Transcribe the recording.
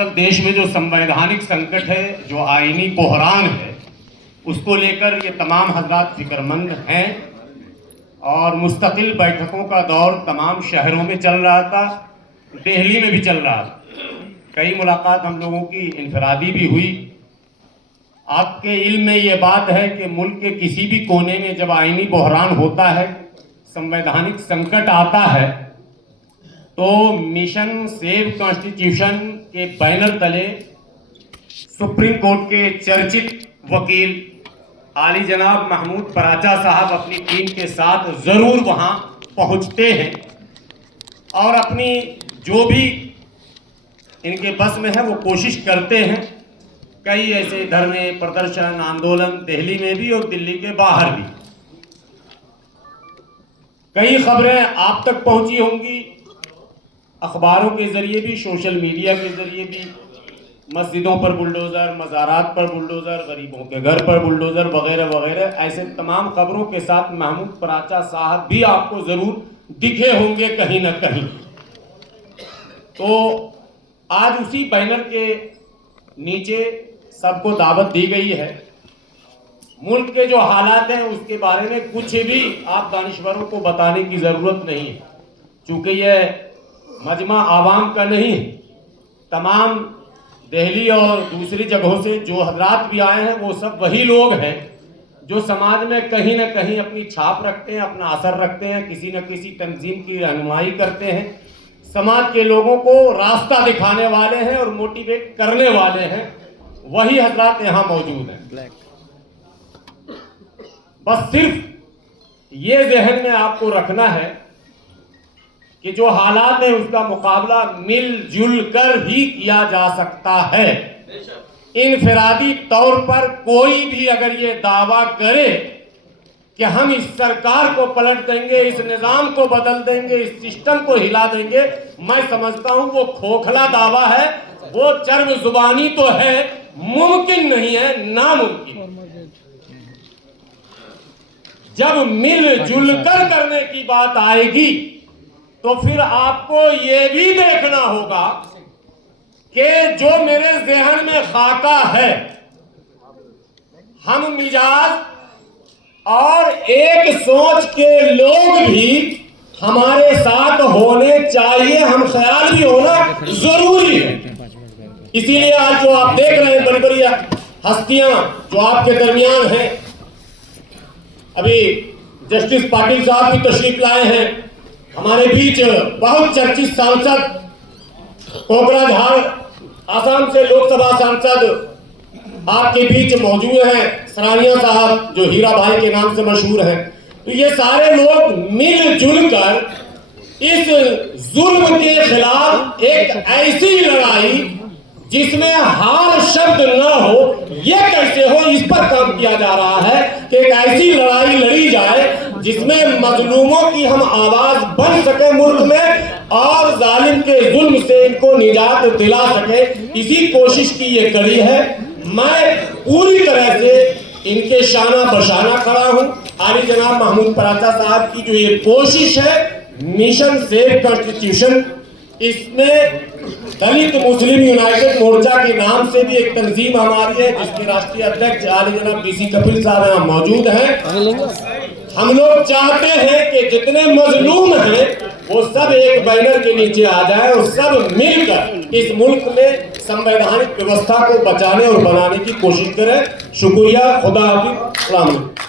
दरअसल देश में जो संवैधानिक संकट है, जो आईनी बहरान है, उसको लेकर ये तमाम हजरात फिक्रमंद हैं और मुस्तकिल बैठकों का दौर तमाम शहरों में चल रहा था, दिल्ली में भी चल रहा था। कई मुलाकात हम लोगों की इनफरादी भी हुई। आपके इल्म में ये बात है कि मुल्क के किसी भी कोने में जब आईनी बहरान होता है, संवैधानिक संकट आता है, तो मिशन सेव कॉन्स्टिट्यूशन के बैनर तले सुप्रीम कोर्ट के चर्चित वकील आली जनाब महमूद पराचा साहब अपनी टीम के साथ ज़रूर वहाँ पहुँचते हैं और अपनी जो भी इनके बस में है वो कोशिश करते हैं। कई ऐसे धरने, प्रदर्शन, आंदोलन दिल्ली में भी और दिल्ली के बाहर भी। कई खबरें आप तक पहुंची होंगी, अखबारों के जरिए भी, सोशल मीडिया के जरिए भी। मस्जिदों पर बुलडोज़र, मज़ारात पर बुलडोज़र, गरीबों के घर पर बुलडोज़र वगैरह वगैरह, ऐसे तमाम खबरों के साथ महमूद पराचा साहब भी आपको ज़रूर दिखे होंगे कहीं ना कहीं। तो आज उसी बैनर के नीचे सबको दावत दी गई है। मुल्क के जो हालात हैं उसके बारे में कुछ भी आप दानिश्वरों को बताने की ज़रूरत नहीं है, चूँकि यह मजमा आवाम का नहीं है। तमाम दिल्ली और दूसरी जगहों से जो हजरात भी आए हैं वो सब वही लोग हैं जो समाज में कहीं ना कहीं अपनी छाप रखते हैं, अपना असर रखते हैं, किसी न किसी तंजीम की रहनुमाई करते हैं, समाज के लोगों को रास्ता दिखाने वाले हैं और मोटिवेट करने वाले हैं। वही हजरात यहाँ मौजूद हैं। बस सिर्फ ये जहन में आपको रखना है कि जो हालात है उसका मुकाबला मिलजुल कर ही किया जा सकता है। इनफरादी तौर पर कोई भी अगर ये दावा करे कि हम इस सरकार को पलट देंगे, इस निजाम को बदल देंगे, इस सिस्टम को हिला देंगे, मैं समझता हूं वो खोखला दावा है, वो चर्म जुबानी तो है, मुमकिन नहीं है, नामुमकिन। जब मिलजुल कर करने की बात आएगी तो फिर आपको ये भी देखना होगा कि जो मेरे जहन में खाका है, हम मिजाज और एक सोच के लोग भी हमारे साथ होने चाहिए, हम ख्याल भी होना जरूरी है। इसीलिए आज जो आप देख रहे हैं बड़ी बड़ी हस्तियां जो आपके दरमियान हैं, अभी जस्टिस पाटिल साहब भी तशरीफ लाए हैं हमारे बीच। बहुत चर्चित सांसद कोकराझार आसाम से लोकसभा सांसद आपके बीच मौजूद हैं, सरानिया साहब जो हीरा भाई के नाम से मशहूर हैं। तो ये सारे लोग मिलजुल कर इस जुल्म के खिलाफ एक ऐसी लड़ाई जिसमें हार शब्द न हो, ये कैसे हो, इस पर काम किया जा रहा है कि एक ऐसी लड़ाई लड़ी जाए जिसमें मजलूमों की हम आवाज बन सके मुल्क में और जालिम के जुल्म से इनको निजात दिला सके। इसी कोशिश की ये कड़ी है। मैं पूरी तरह से इनके शाना बशाना खड़ा हूं। आली जनाब महमूद पराचा साहब की जो ये कोशिश है मिशन सेव कॉन्स्टिट्यूशन, इसमें दलित मुस्लिम यूनाइटेड मोर्चा के नाम से भी एक तंजीम हमारी है जिसके राष्ट्रीय अध्यक्ष आली जनाब डीसी कपिल साहब यहाँ मौजूद हैं। हम लोग चाहते हैं कि जितने मजलूम हैं वो सब एक बैनर के नीचे आ जाए और सब मिलकर इस मुल्क में संवैधानिक व्यवस्था को बचाने और बनाने की कोशिश करें। शुक्रिया, खुदा हाफिज़, अस्सलाम वालेकुम।